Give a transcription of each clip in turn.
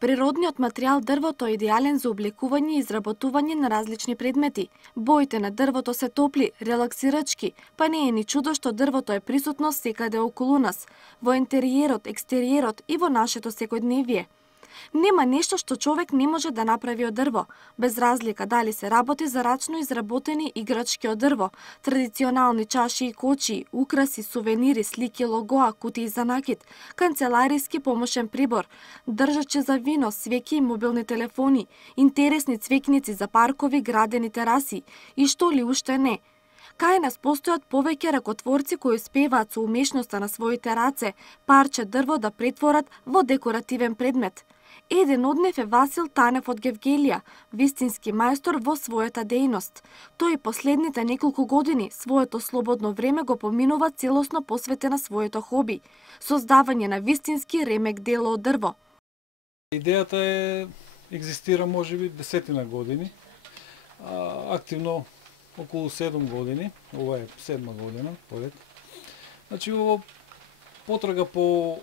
Природниот материјал дрвото е идеален за облекување и изработување на различни предмети. Боите на дрвото се топли, релаксирачки, па не е ни чудо што дрвото е присутно секаде околу нас, во интериерот, екстериерот и во нашето секојдневие. Нема нешто што човек не може да направи од дрво, без разлика дали се работи за рачно изработени играчки од дрво, традиционални чаши и кочи, украси, сувенири, слики, логоа, кутии за накид, канцелариски помошен прибор, држачи за вино, свеќи и мобилни телефони, интересни цвекници за паркови, градени тераси и што ли уште не. Кај нас постојат повеќе ракотворци кои успеваат со умешноста на своите раце парче дрво да претворат во декоративен предмет. Еден од нив е Васил Танев од Гевгелија, вистински мајстор во својата дејност. Тој последните неколку години своето слободно време го поминува целосно посветено своето хоби – создавање на вистински ремек дело од дрво. Идејата екзистира можеби 10 години, активно околу 7 години, ова е 7 година поред. Значи, ово потрага по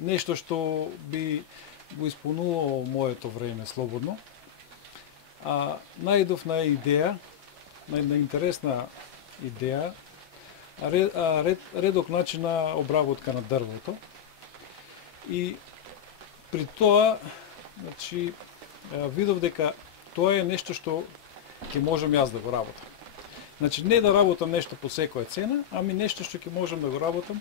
нешто што би го исполнувало моето време слободно. Најдов на идеја, на интересна идеја, редок начин на обработка на дрвото. И при тоа, значи, видов дека тоа е нешто што ќе можам јас да го работам. Значи, не да работам нешто по секоја цена, ами нешто што ќе можам да го работам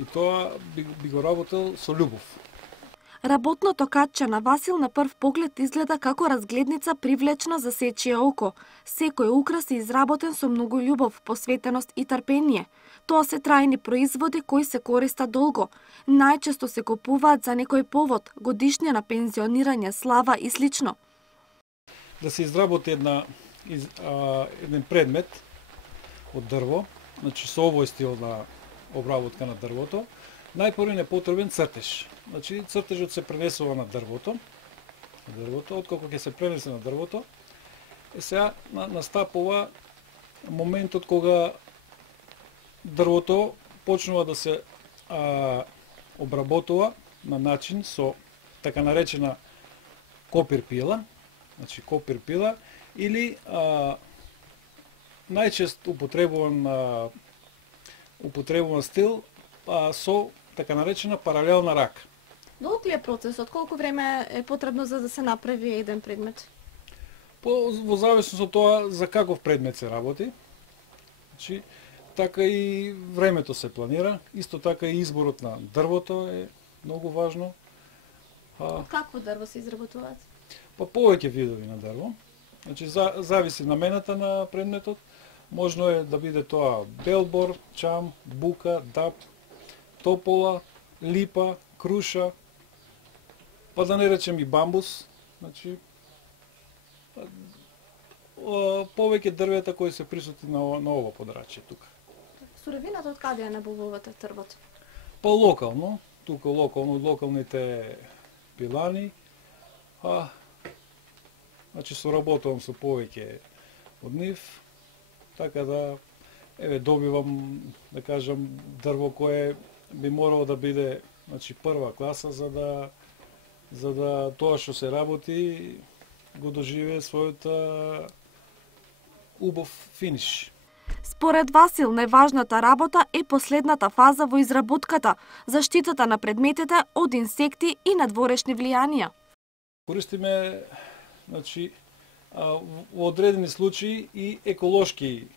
и тоа би го работел со љубов. Работното катче на Васил на прв поглед изгледа како разгледница привлечна за сечие око. Секој украс е изработен со многу љубов, посветеност и трпение. Тоа се трајни производи кои се користат долго. Најчесто се купуваат за некој повод, годишња на пензионирање, слава и слично. Да се изработи еден предмет од дрво, значи со овој стил на обработка на дрвото, најпорен е потребен цртеж. Значи, цртежот се пренесува на дрвото, отколку ќе се пренесе на дрвото, сега настапува моментот кога дрвото почнува да се обработува на начин со така наречена копир пила, значи копир пила, или најчест употребуван стил со така наречена паралелна рака. Долг ли е процесот? Колку време е потребно за да се направи еден предмет? Во зависност од тоа за каков предмет се работи. Значи, така и времето се планира, исто така и изборот на дрвото е многу важно. Од какво дрво се изработуваат? Повеќе видови на дрво. Значи, зависи намената на предметот. Можно е да биде тоа белбор, чам, бука, дап, топола, липа, круша, па да не речем и бамбус. Значи, повеќе дрвета кои се присутни на ова подрачје тука. Суровината од каде ја набавувате дрвото? Локално, тука локално, од локалните пилани, значи соработувам со повеќе од нив, така да добивам, да кажам, дрво кое би морало да биде, значи, прва класа за да тоа што се работи го доживее својата убав финиш. Според Васил, најважната работа е последната фаза во изработката, заштитата на предметите од инсекти и надворешни влијанија. Користиме, значи, во одредени случаи и еколошки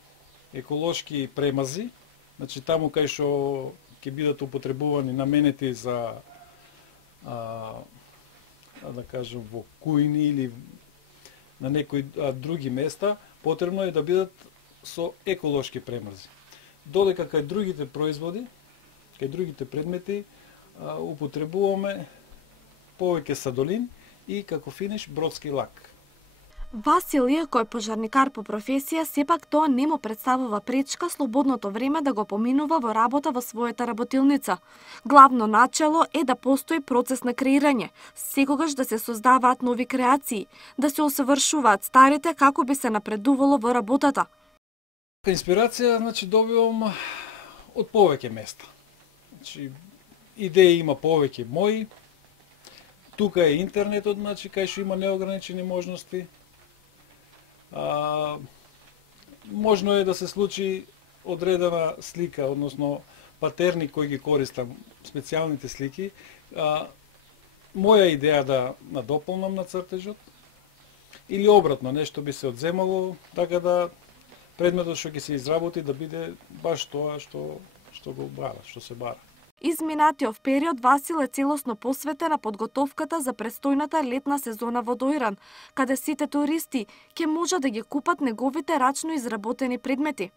премази, значи таму кај што ќе бидат употребувани наменети за да кажем во кујни или на некои други места, потребно е да бидат со еколошки премази. Додека кај другите производи, кај другите предмети употребуваме повеќе садолин и како финиш бродски лак. Васил, иако е пожарникар по професија, сепак тоа не му представува пречка слободното време да го поминува во работа во својата работилница. Главно начело е да постои процес на креирање, секогаш да се создаваат нови креации, да се усовршуваат старите како би се напредувало во работата. Инспирација, значи, добивам од повеќе места. Значи, идеи има повеќе мои, Тука е интернетот, значи кај што има неограничени можности. Можно е да се случи одредена слика, односно патерни кои ги користам, специјалните слики. Моја идеја да надополнам на цртежот, или обратно, нешто би се одземало, така да предметот што ќе се изработи да биде баш тоа што го бара, што се бара. Изминатиот период Васил е целосно посветен на подготовката за престојната летна сезона во Доиран, каде сите туристи ќе можат да ги купат неговите рачно изработени предмети.